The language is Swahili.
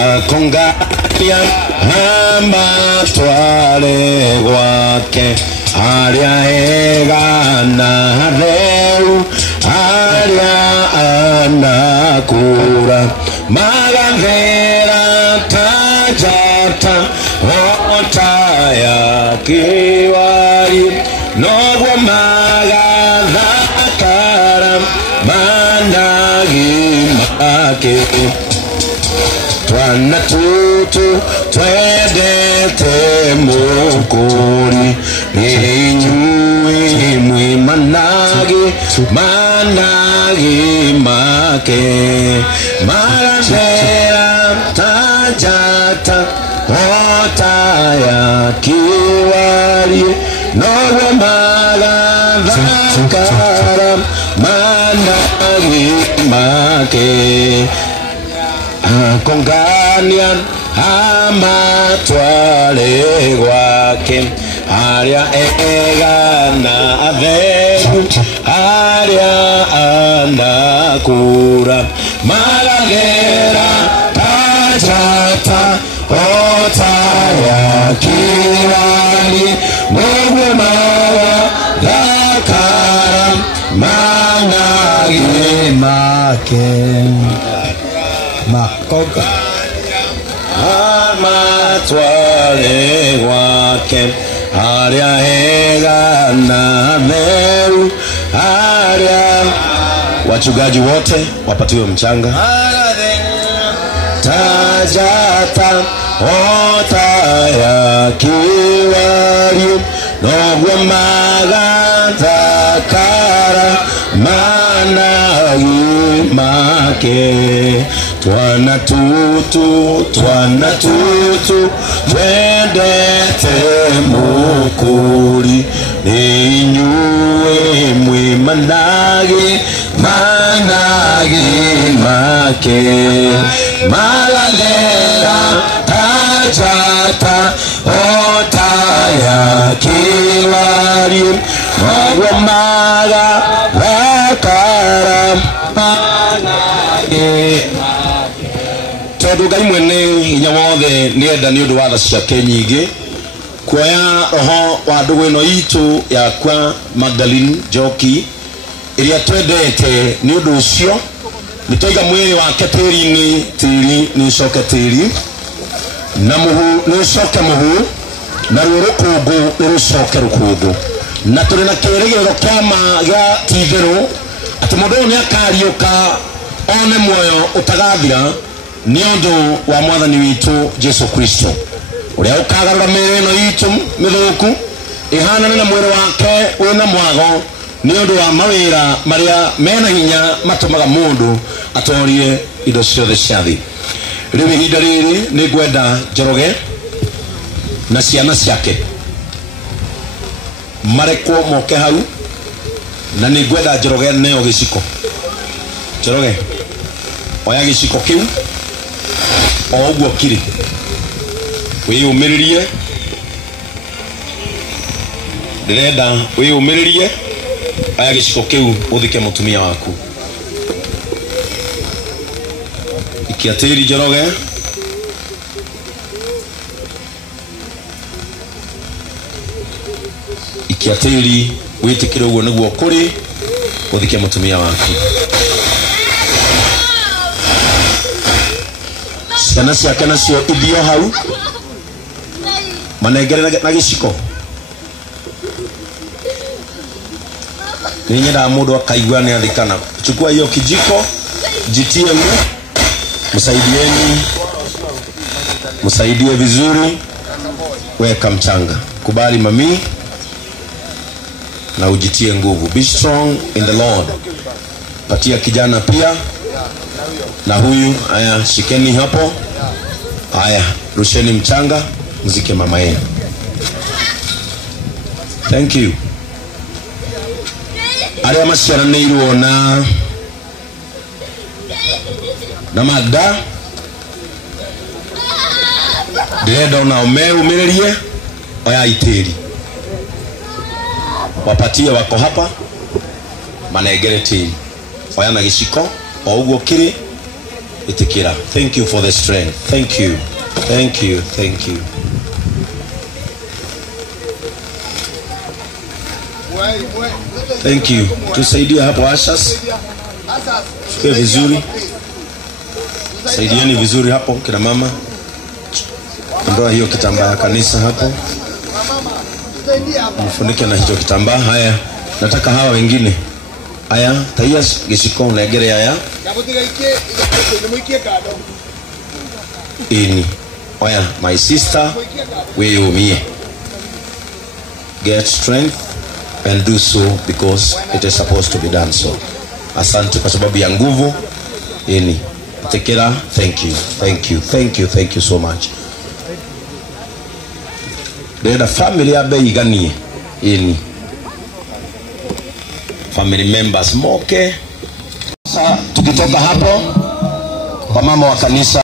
akongania amatware gwake aria ega na theru aria anakura magathera tajata otaya kiwari nogwo magathakara managi make twana tutu twendete mukuri ninyui mwi managi make magathera tajata otaya kiwari nogwo magathakara managi make akongania amatware gwake aria ega na atheru aria anakura magathera tajata otaya kiwari nogwo magathakara managi make makoga amatware gwake aria ega na meru aria. Wachungaji wote wapatiwe mchanga. Tajata otaya kiwari nogwo magathakara managi make twana tutu twendete mukuri ninyue mwi managi make magathera tajata otaya kiwari nogwo magathakara managi tondu Ngai mwene hinya wothe nienda ni undu wa tha ciake nyingi kuoya roho wa ndugu ino itu yakwa Magdalene Njoki iria twendete ni undu ucio nitoiga mwiri wake tiri-ini tiri ni coke tiri na muhu ni coke muhu na rurukungu ni rucoke rukungu na turi na kirigiro kiama gia titheru ati mundu ni akariuka one moyo utagathira ni undu wa mwathani witu Jesu Kristo uria ukagarura mĩĩrĩ ĩno itu mithuku ihanane na mwĩrĩ wake wina mwago ni undu wa mawira maria mena hinya matumaga mundu atorie indo ciothe cia thi. Riu ihinda riri ni ngwenda Njoroge na ciana ciake marekwo moke hau na ni ngwenda Njoroge neo giciko. Njoroge oya giciko kiu o uguo kiri wiyumiririe ndirenda wiyumiririe aya giciko kiu uthike mutumia waku ikiatiri Njoroge ikiatiri witikire uguo niguo kuri uthike mutumia waku. Ciana ciake nacio ithio hau manengere na giciko ninyenda mundu akaigua ni athikana. Chukua hiyo kijiko jitie msaidie vizuri, weka mchanga, kubali mami na ujitie nguvu. Be strong in the Lord. Patia kijana pia na huyu. Haya, shikeni hapo. Haya, rusheni mchanga mzike mama yenu. Thank you. Aria maciaranĩirwo na Magda ndirenda ona umeumirerie oya itiri wapatie wako hapa manengere tiri oya na giciko o uguo kiri itikira. Thank you for the strength. Thank you. Thank you. Thank you. Thank you. Tusaidie hapo ashas. Shike vizuri. Saidieni vizuri hapo kina mama. Ondoa hiyo kitambaa ya kanisa hapo. Mfunike na hicho kitambaa. Haya, nataka hawa wengine. Haya, Tayas gishiko unegere haya. Ini. Oya, my sister, wewe get strength and do so because it is supposed to be done so. Asante kwa sababu ya nguvu. Ini. Tekera, thank you. Thank you. Thank you. Thank you so much. The family abe iganie. Ini. Family members moke. Sasa tukitoka hapo kwa mama wa kanisa